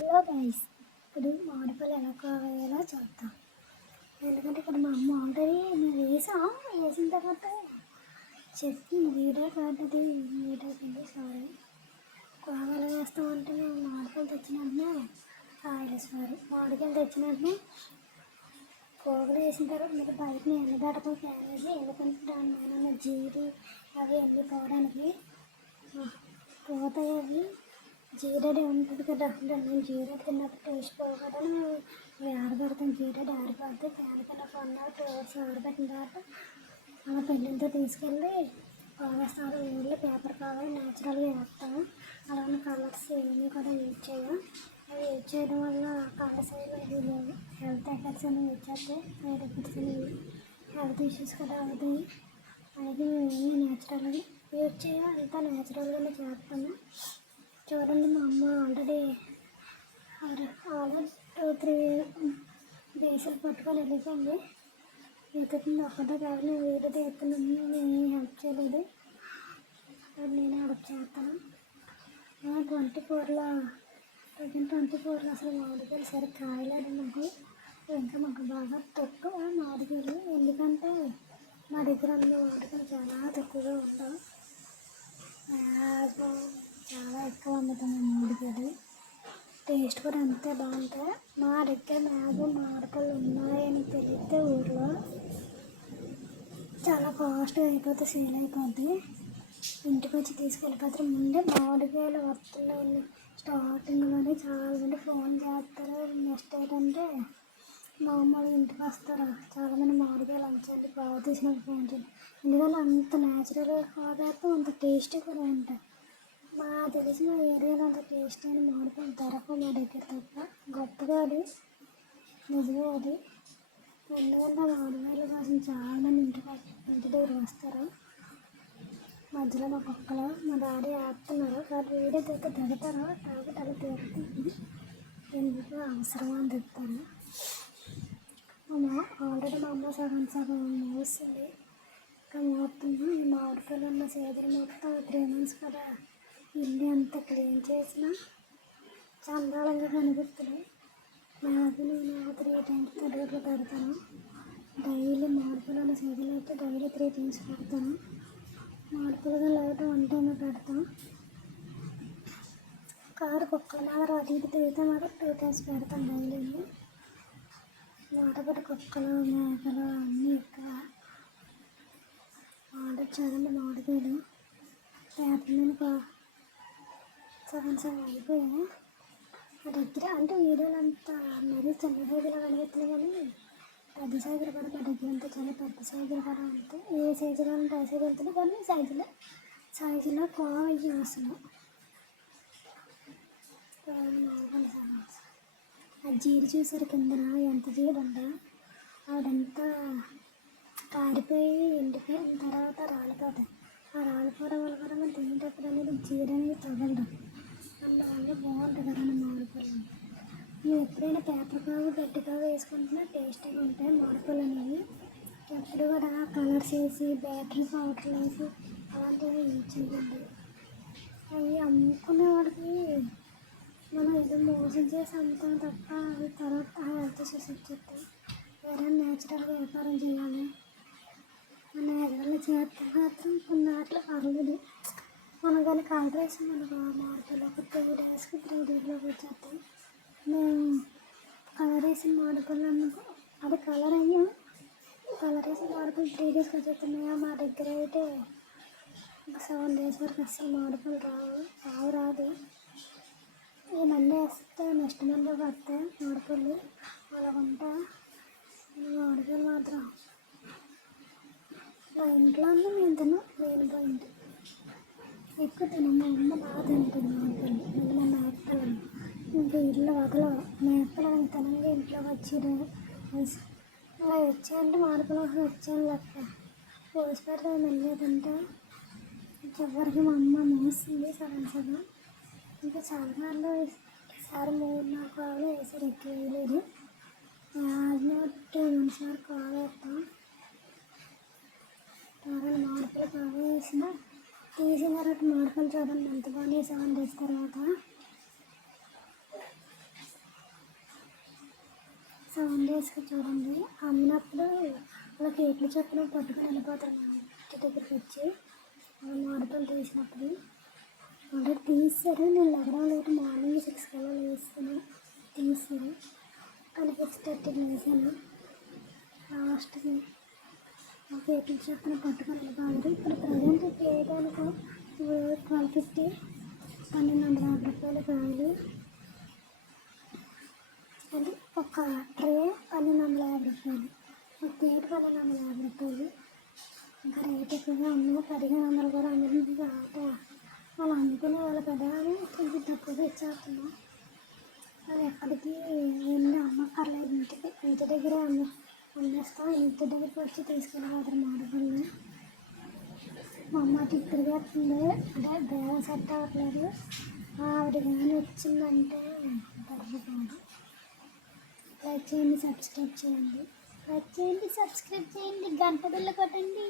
Hello guys ఇప్పుడు మామిడిపళ్ళు ఎలా కావాలో చూద్దాం. ఎందుకంటే ఇక్కడ మా అమ్మ ఆల్రెడీ మేము వేసాం వేసిన తర్వాత చెప్పి వీడియో కాదది వీడియో కింద సారీ కోవలు వేస్తామంటే మేము మామిడికాయలు తెచ్చిన వెంటనే కాయలు సారీ మామిడికాయలు తెచ్చిన వెంటనే పోగులు వేసిన తర్వాత మీరు బయట ఎండబెడతాం ఫ్యాన్ వేసి ఎందుకంటే దాని మీద జీడి అవి ఎండిపోవడానికి పోతాయి అవి. జీరడి ఉంటుంది కదా. నేను జీరడి తిన్నప్పుడు టేస్ట్ పోకూడదని మేము అవి జీరడి ఆరిపోతే ఫ్యాన్ కింద కొన్న టూ అవర్స్ ఆరబెట్టిన తర్వాత అలా పెళ్ళితో తీసుకెళ్ళి పోగేస్తాం ఊళ్ళో పేపర్ కావాలి న్యాచురల్గా వేస్తాము అలానే కలర్స్ ఏమీ కూడా యూజ్ చేయం అవి యూజ్ చేయడం వల్ల కలర్స్ అనేది లేవు. హెల్త్ ఎఫెక్ట్స్ అనేవి వచ్చేస్తాయి సైడ్ ఎఫెక్ట్స్ అనేవి హెల్త్ ఇష్యూస్ కూడా అవుతాయి. అలాగే మేము ఏమీ న్యాచురల్గా యూజ్ చేయం అంతా న్యాచురల్గానే చేస్తాము చూడండి మా అమ్మ ఆల్రెడీ ఆల్రెడీ టూ త్రీ బేసులు పట్టుకొని వెళ్ళిపోయింది. ఎత్తుతుంది ఒక్కటే కాదు వేరేది ఎత్తున్నాను నేను హెల్ప్ చేయలేదు. అది నేను హెల్ప్ చేస్తాను. ట్వంటీ ఫోర్లో ప్రజెంట్ ట్వంటీ ఫోర్లో అసలు మామిడికాయలు సరే కాయలేదు మాకు. ఇంకా మాకు బాగా తక్కువ మామిడికాయలు. ఎందుకంటే మా దగ్గర ఉన్న మామిడికాయలు చాలా తక్కువగా ఉండవు. చాలా ఎక్కువ అమ్ముతాం మామిడికాయలు టేస్ట్ కూడా అంతే బాగుంటాయి. మా దగ్గర మ్యాక్సిమం మామిడికాయలు ఉన్నాయని తెలిస్తే ఊర్లో చాలా ఫాస్ట్గా అయిపోతే సేల్ అయిపోద్ది. ఇంటికి వచ్చి తీసుకెళ్ళిపోతారు ముందే మామిడికాయలు వస్తున్నాయి స్టార్టింగ్లోనే చాలా మంది ఫోన్ చేస్తారు. నెక్స్ట్ ఏంటంటే మామూలు ఇంటికి వస్తారు. చాలామంది మామిడికాయలు అంచండి బాగా తీసిన ఫోన్ చేయాలి. ఎందుకంటే అంత న్యాచురల్గా కాబట్టి అంత టేస్టీ కూడా ఉంటాయి. మా తెలిసిన ఏరియాలో అంత టేస్ట్ అని మామిడిపండు దొరకవు మా దగ్గర తప్ప గొప్పగా అది నిజమే అది. ఎందుకంటే మామిడికాయల కోసం చాలామంది ఇంటికి ఇంటి దగ్గర వస్తారు. మధ్యలో మా కుక్కలు మా డాడీ ఆపుతున్నారు. కాబట్టి వీడియో దగ్గర దిగుతారు కాబట్టి అలా తిరుగుతుంది ఎందుకు అవసరమా అని దిగుతారు మా ఆల్రెడీ మా అమ్మ సగం సగం మోస్తుంది ఇంకా మోస్తున్నాం ఈ మామిడికాయలు ఉన్న సేదరి మొత్తం త్రీ మంత్స్ కదా. ఇల్లు అంత క్లీన్ చేసినా చందాలంగా కనిపిస్తుంది నాకు నేను త్రీ టైమ్స్ తరగతిలో పెడతాను. డైలీ మామిడిపళ్ళు సైజులు అయితే డైలీ త్రీ టైమ్స్ పెడతాను. మార్పులుగా అయితే వన్ టైం పెడతాం కారు కుక్కలు మాత్రం అటు ఇటు తిరిగితే మాత్రం టూ టైమ్స్ పెడతాం డైలీ. నాటపడి కుక్కలు మేకలు అన్నీ ఎక్కువ. మామిడి చూడండి మామిడికాయలు. పేపర్ మీద సగం సగం అయిపోయాయి నా దగ్గర అంటే వీడియోలు అంతా మరీ చిన్న సైజులో కనిపిస్తుంది కానీ పెద్ద సైజులు కూడా మా దగ్గర అంతా చాలా పెద్ద సైజులు కూడా ఉంటాయి ఏ సైజులో ఉంటే ఆ సైజు వెళ్తుంది కానీ సైజులో సైజులో కోవయ్యి అసలు ఆ జీడి చూసారు కిందన ఎంత జీడి ఉందా అదంతా కారిపోయి ఎండిపోయిన తర్వాత రాలిపోతాయి. ఆ రాలిపోవడం వల్ల కూడా మనం తినేటప్పుడు అనేది జీడి అనేది తగలడం అందువల్ల బాగుంటుంది కదా మామిడిపళ్ళు మేము ఎప్పుడైనా పేపర్ కావు గట్టి వేసుకుంటున్నా టేస్టీగా ఉంటాయి. మార్పులు అనేవి ఎప్పుడు కూడా కలర్స్ వేసి బ్యాటరీ పౌడర్లు వేసి అలాంటివి యూజ్ చేయండి అవి అమ్ముకునే వాడికి మనం ఏదో మోసం చేసి అమ్ముతాం తప్ప అవి తర్వాత హెల్త్ ఇష్యూస్ వచ్చేస్తాయి. వేరే న్యాచురల్గా వ్యాపారం చేయాలి. మన న్యాచురల్గా చేస్తే మాత్రం కొన్ని ఆటలు పర్లేదు మనం కానీ కలర్ వేసి మనకు మార్పులు ఒక త్రీ డేస్కి త్రీ డేస్లోకి వచ్చేస్తాయి. మేము కలర్ వేసిన మామిడిపళ్ళు అది కలర్ అయ్యా కలర్ వేసిన మామిడిపళ్ళు త్రీ డేస్కి వచ్చేస్తున్నాయా మా దగ్గర అయితే ఒక సెవెన్ డేస్ వరకు అస్సలు మామిడిపళ్ళు రావు రావు రాదు. ఈ మండే వేస్తే నెక్స్ట్ మండే పడతాయి మామిడిపళ్ళు అలా ఉంటా. మామిడిపళ్ళు మాత్రం. మా ఇంట్లో మేము తిన్నాం మెయిన్ పాయింట్ ఎక్కువ తినం మా అమ్మ బాగా తింటుంది మామిడిపళ్ళు మళ్ళీ మా మేకపిల్లలు ఇంకా ఇల్లు వదలవు మేకపిల్లలు తినంగా ఇంట్లోకి వచ్చి అలా వచ్చాయంటే మామిడిపళ్ళు వచ్చాను లెక్క పోసి పెడితే మళ్ళీ చివరికి మా అమ్మ మోస్తుంది సగం సగం ఇంకా చాలా సార్లు ఈసారి మూడు నాలుగు కావాలో వేసారు ఎక్కువ వేయలేదు టూ మంత్స్ వరకు కావాలి వేస్తాం త్వరగా మామిడిపళ్ళు కావాలి వేసిన తీసిన తర్వాత మార్పులు చూడండి ఎంత బాగా సెవెన్ డేస్ తర్వాత. సెవెన్ డేస్కి చూడండి. అమ్మినప్పుడు వాళ్ళకి ఎట్లు చెప్పిన పట్టుకొని వెళ్ళిపోతారు ఇంటి దగ్గరికి వచ్చి. మార్పులు తీసినప్పుడు. అంటే తీస్తారు నేను లగడం లేదు మార్నింగ్ సిక్స్ కల్లా వేస్తాను తీస్తారు కానీ సిక్స్ థర్టీ వేసాను లాస్ట్కి ఆ కేట్లు పట్టుకొని వెళ్ళిపోతారు ఇప్పుడు ప్రజెంట్ ప్లేట్ అనుకో ట్వెల్వ్ ఫిఫ్టీ పన్నెండు వందల యాభై రూపాయలు కాయలు అది ఒక ట్రే పన్నెండు వందల యాభై రూపాయలు ఒక ప్లేట్ పన్నెండు వందల యాభై రూపాయలు ఇంకా రేట్ ఎక్కువగా ఉన్నాయి పదిహేను వందలు కూడా అందరినీ కాబట్టి వాళ్ళు అమ్ముకునే వాళ్ళు కదా అని కొంచెం తక్కువగా ఇచ్చేస్తున్నాం అది ఎక్కడికి వెళ్ళి అమ్మక్కర్లేదు ఇంటికి ఇంటి దగ్గర అమ్మ అమ్మేస్తాం. ఇంటి దగ్గరికి వచ్చి తీసుకెళ్ళిపోతారు మాడపల్లి మా అమ్మకి ఇక్కడికి వస్తుంది అంటే బేరం సెట్ అవ్వట్లేదు ఆవిడ కానీ వచ్చిందంటే దొరకపోదు లైక్ చేయండి సబ్స్క్రైబ్ చేయండి. లైక్ చేయండి సబ్స్క్రైబ్ చేయండి గంట బిల్ల కొట్టండి.